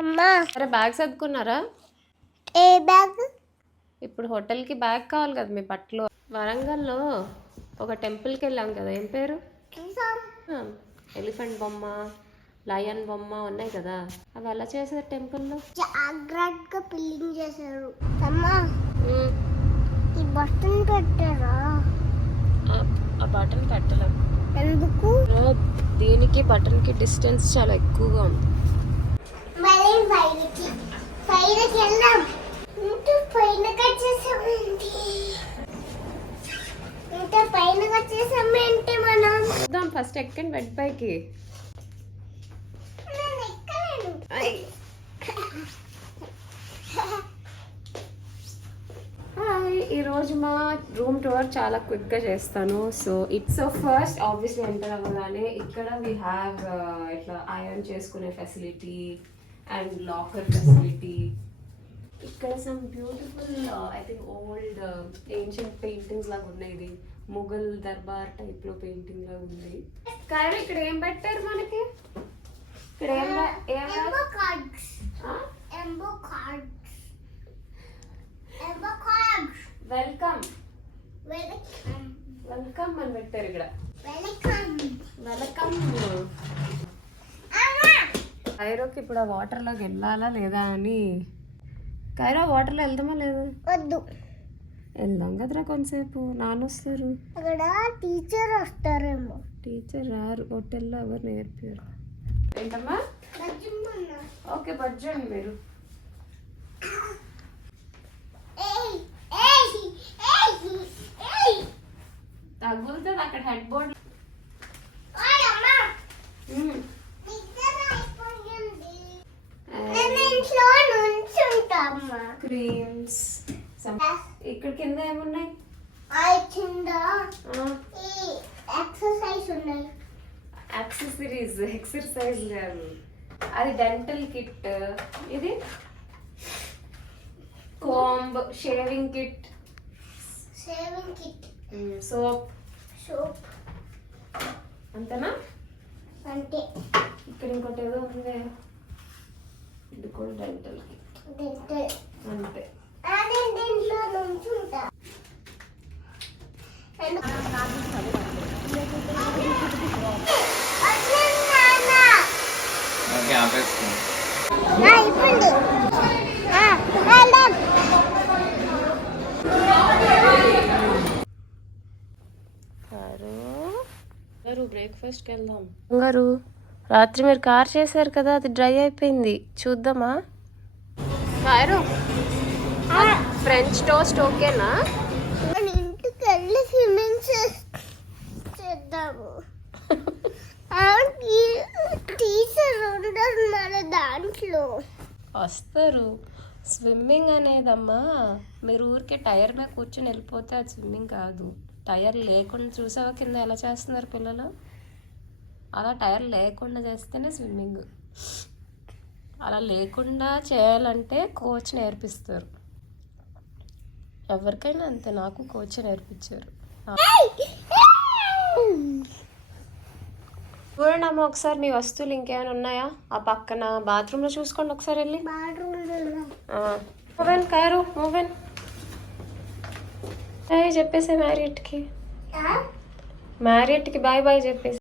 అమ్మా సరే బ్యాగ్ సర్దుకున్నారా? ఏ బ్యాగ్? ఇప్పుడు హోటల్కి బ్యాగ్ కావాలి కదా మీ బట్టలు. వరంగల్లో ఒక టెంపుల్కి వెళ్ళాం కదా, ఏం పేరు? ఎలిఫెంట్ బొమ్మ, లయన్ బొమ్మ ఉన్నాయి కదా, అవి ఎలా చేశారు టెంపుల్లో? జాగ్రత్తగా పిల్లింగ్ చేశారు. అమ్మా ఈ బటన్ పెట్టారా? ఆ బటన్ పెట్టలేదు. ఎందుకు? దీనికి బటన్కి డిస్టెన్స్ చాలా ఎక్కువగా ఉంది. పైనకి వెళ్దాం. పైనకి వచ్చేసామేంటి మనం? చూద్దాం, ఫస్ట్ ఎక్కండి బెడ్ పైకి. ఈరోజు మా రూమ్ టూర్ చాలా క్విక్గా చేస్తాను. సో ఫస్ట్ ఆబ్వియస్లీ ఎంటర్ అవ్వగానే ఇక్కడ వీ హ్యావ్ ఇట్లా ఐరన్ చేసుకునే ఫెసిలిటీ అండ్ లాకర్ ఫెసిలిటీ. ఇక్కడ some beautiful I think old ancient paintings లాగా ఉన్నాయి. ఇది ముఘల్ దర్బార్ టైప్లో పెయింటింగ్ లాగా ఉంది. కానీ ఇక్కడ ఏం పెట్టారు మనకి? ఇక్కడ వెల్కమ్ వెల్కమ్ అని పెట్టారు ఇక్కడ. వెల్కమ్. కైరోకి ఇప్పుడు ఆ వాటర్లోకి వెళ్ళాలా లేదా అని. కైరో వాటర్లో వెళ్దామా లేదా? వద్దు. వెళ్దాం కదరా కొంతసేపు, నానొస్తారు. అక్కడ టీచర్ వస్తారేమో. టీచర్ రారు, హోటల్లో ఎవరు నేర్పారు. ఏంటమ్మా? ఓకే బజ్జండి మీరు. తగ్గుతుంది అక్కడ హెడ్ బోర్డ్. క్రీమ్స్. ఇక్కడ కింద ఏమున్నాయి? యాక్సెసరీస్. ఎక్సర్సైజ్ కాదు, అది డెంటల్ కిట్. ఇది కోంబ్, షేవింగ్ కిట్, సోప్. అంతేనా? అంటే ఇక్కడ ఇంకోటి ఏదో ఉంది, ఇది కూడా డెంటల్ కిట్. అంతే. బ్రేక్ఫాస్ట్కి వెళ్దాం. గారు రాత్రి మీరు కార్ చేశారు కదా, అది డ్రై అయిపోయింది, చూద్దామా? కారు ఫ్రెంచ్ టోస్ట్ ఓకేనా? మన ఇంటికి వెళ్ళి స్విమ్మింగ్ చేద్దాము. టీచర్ ఉండరు మన దాంట్లో. వస్తారు. స్విమ్మింగ్ అనేదమ్మా మీరు ఊరికే టైర్ మీద కూర్చొని వెళ్ళిపోతే అది స్విమ్మింగ్ కాదు. టైర్ లేకుండా చూసావా కింద ఎలా చేస్తున్నారు పిల్లలు? అలా టైర్ లేకుండా చేస్తేనే స్విమ్మింగ్. అలా లేకుండా చేయాలంటే కోచ్ నేర్పిస్తారు. ఎవరికైనా అంతే, నాకు కోచ్ నేర్పించారు. చూడండి అమ్మ, ఒకసారి మీ వస్తువులు ఇంకేమైనా ఉన్నాయా ఆ పక్కన బాత్రూంలో చూసుకోండి ఒకసారి వెళ్ళి. మూవెన్ కారు మూవెన్ చెప్పేసే మ్యారియట్కి బాయ్ బాయ్ చెప్పేసి.